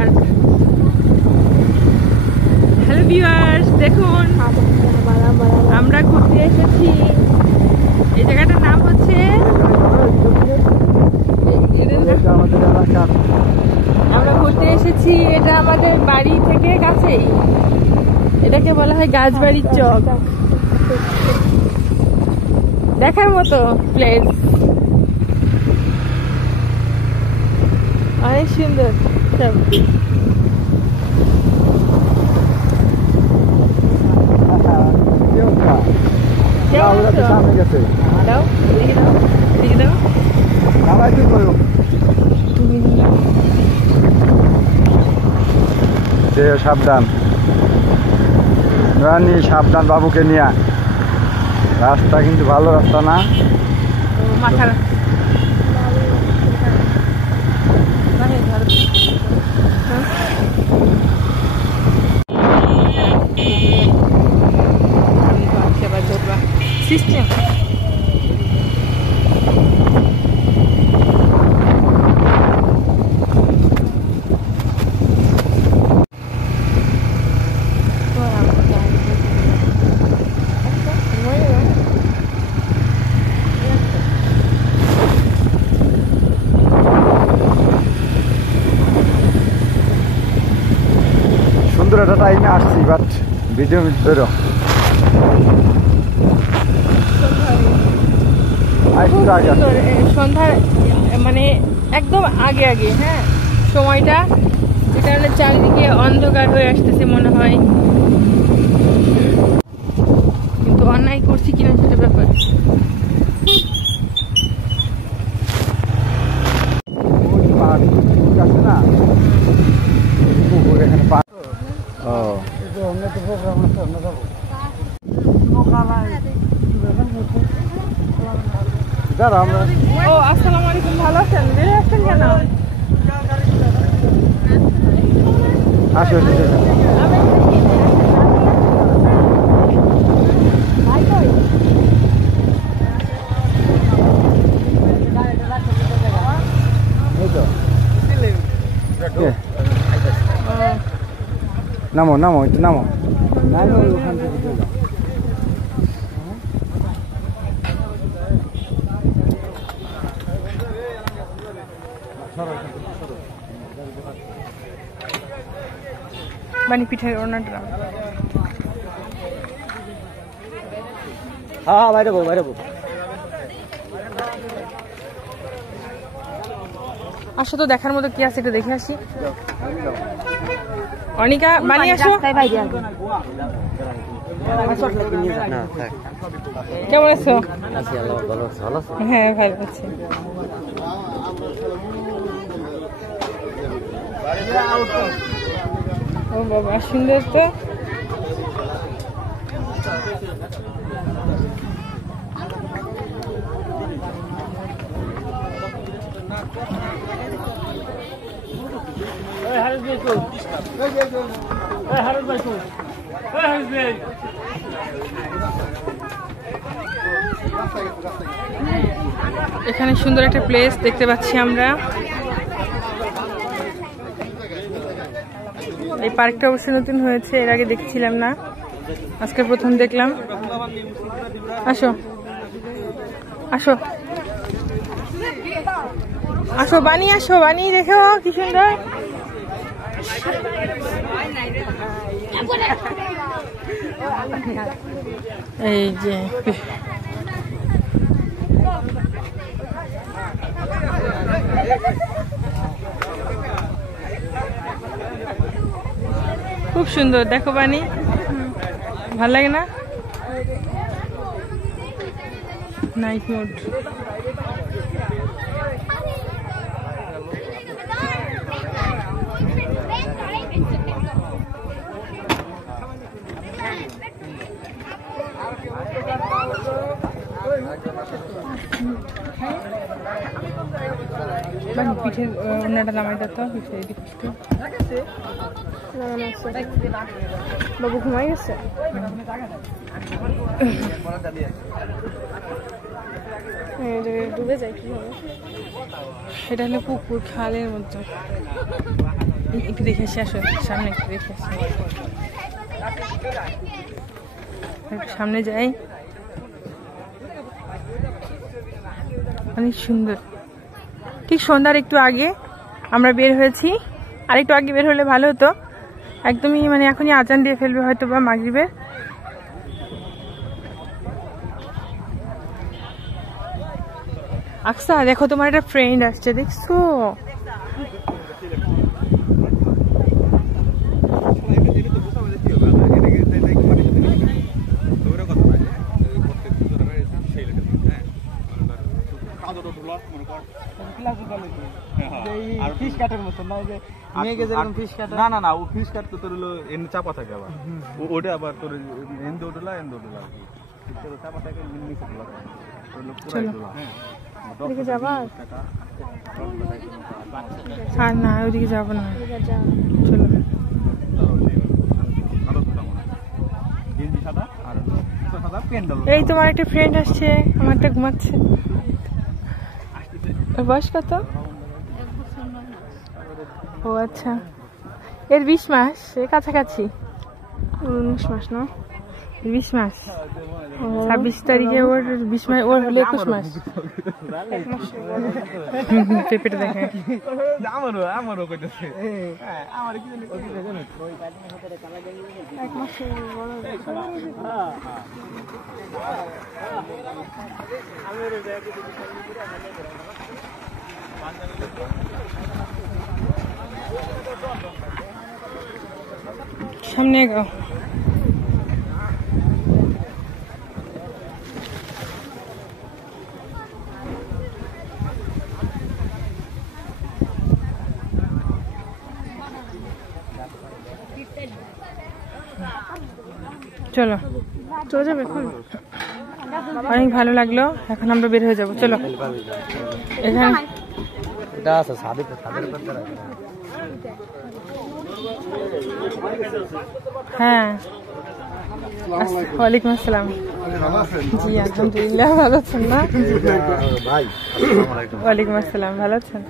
Park. Hello viewers, দেখুন আমরা ঘুরতে এসেছি। এই জায়গাটার নাম হচ্ছে, আমরা ঘুরতে এসেছি, এটা আমাদের বাড়ি থেকে কাছেই। এটাকে বলা হয় গাছবাড়ির চক। দেখার মতো প্লেস, অনেক সুন্দর সব। সাবধান রানী, সাবধান বাবুকে নিয়ে। রাস্তা কিন্তু ভালো রাস্তা না। মাথার সিস্টেম। সুন্দর একটা টাইমে আসছি, বাট ভিডিও বেরো সন্ধ্যার মানে একদম আগে আগে, হ্যাঁ সময়টা, যে কারণে চারিদিকে অন্ধকার হয়ে আসতেছে মনে হয়, কিন্তু অন্যায় করছি কিনা সেটা ব্যাপার। ও আসসালামু আলাইকুম, ভালো আছেন? বেরিয়ে আসছেন কেন? নামো নামো, একটু নামো। ওখান থেকে মানে পিঠের ওনাটা। হ্যাঁ বাইরে বউ, বাইরে বউ। আসো তো, দেখার মতো কি আছে একটু দেখে আসি। অনিকা বানিয়ে আসো। কেমন আছো? হ্যাঁ ভালো আছি। ও বাবা সুন্দর তো। এখানে সুন্দর একটা প্লেস দেখতে পাচ্ছি আমরা। এই পার্কটা অবশ্যই নতুন হয়েছে, এর আগে দেখছিলাম না, আজকে প্রথম দেখলাম। আসো আসো আসো, বানিয়ে আসো, বানিয়ে দেখো কি সুন্দর। এই যে খুব সুন্দর, দেখো বানি, ভাল লাগে না? Night mode. পিঠের অন্যটা নামাই দিত, পিঠে একটু বাবু ঘুমাই গেছে। ডুবে যায় কি হবে, এটা হলো পুকুর, খালের মতো। একটু দেখে আসি, আসো সামনে একটু দেখে আসি, সামনে যাই। অনেক সুন্দর। ঠিক সন্ধ্যার একটু আগে আমরা বের হয়েছি, আর একটু আগে বের হলে ভালো হতো। একদমই মানে এখনই আজান দিয়ে ফেলবে হয়তো বা মাগরিবের। আকসা দেখো, তোমার একটা ফ্রেন্ড আসছে, দেখছো? না না না, ও ফিশ কাট তো তোর হলো এমনি চাপা থাকে, আবার ওটা আবার তোর এন্ড ওঠলা আর কি চাপা থাকে নিচে তোলা তোর লোক পুরাই তোলা। হ্যাঁ ওদিকে যাবা? আর না, ওদিকে যাবো না, চলো। এই তোমার একটা ফ্রেন্ড আসছে, আমারটা ঘুমাচ্ছে। ওর বয়স কত? ও আচ্ছা, এর 20 মাস, এর কাছাকাছি 19 মাস না, 20 মাস। 26 তারিখে ওর 20 মাস, ওর হলে 21 মাস। পেঁপেটা দেখে আমারও কইতেছে আমার কি সামনে গাও। চলো, চলে যাবে এখন? অনেক ভালো লাগলো, এখন আমরা বের হয়ে যাবো, চলো। এখানে হ্যাঁ, ওয়ালাইকুম আসসালাম। জি আলহামদুলিল্লাহ, ভালো আছেন না? ওয়ালাইকুম আসসালাম, ভালো আছেন?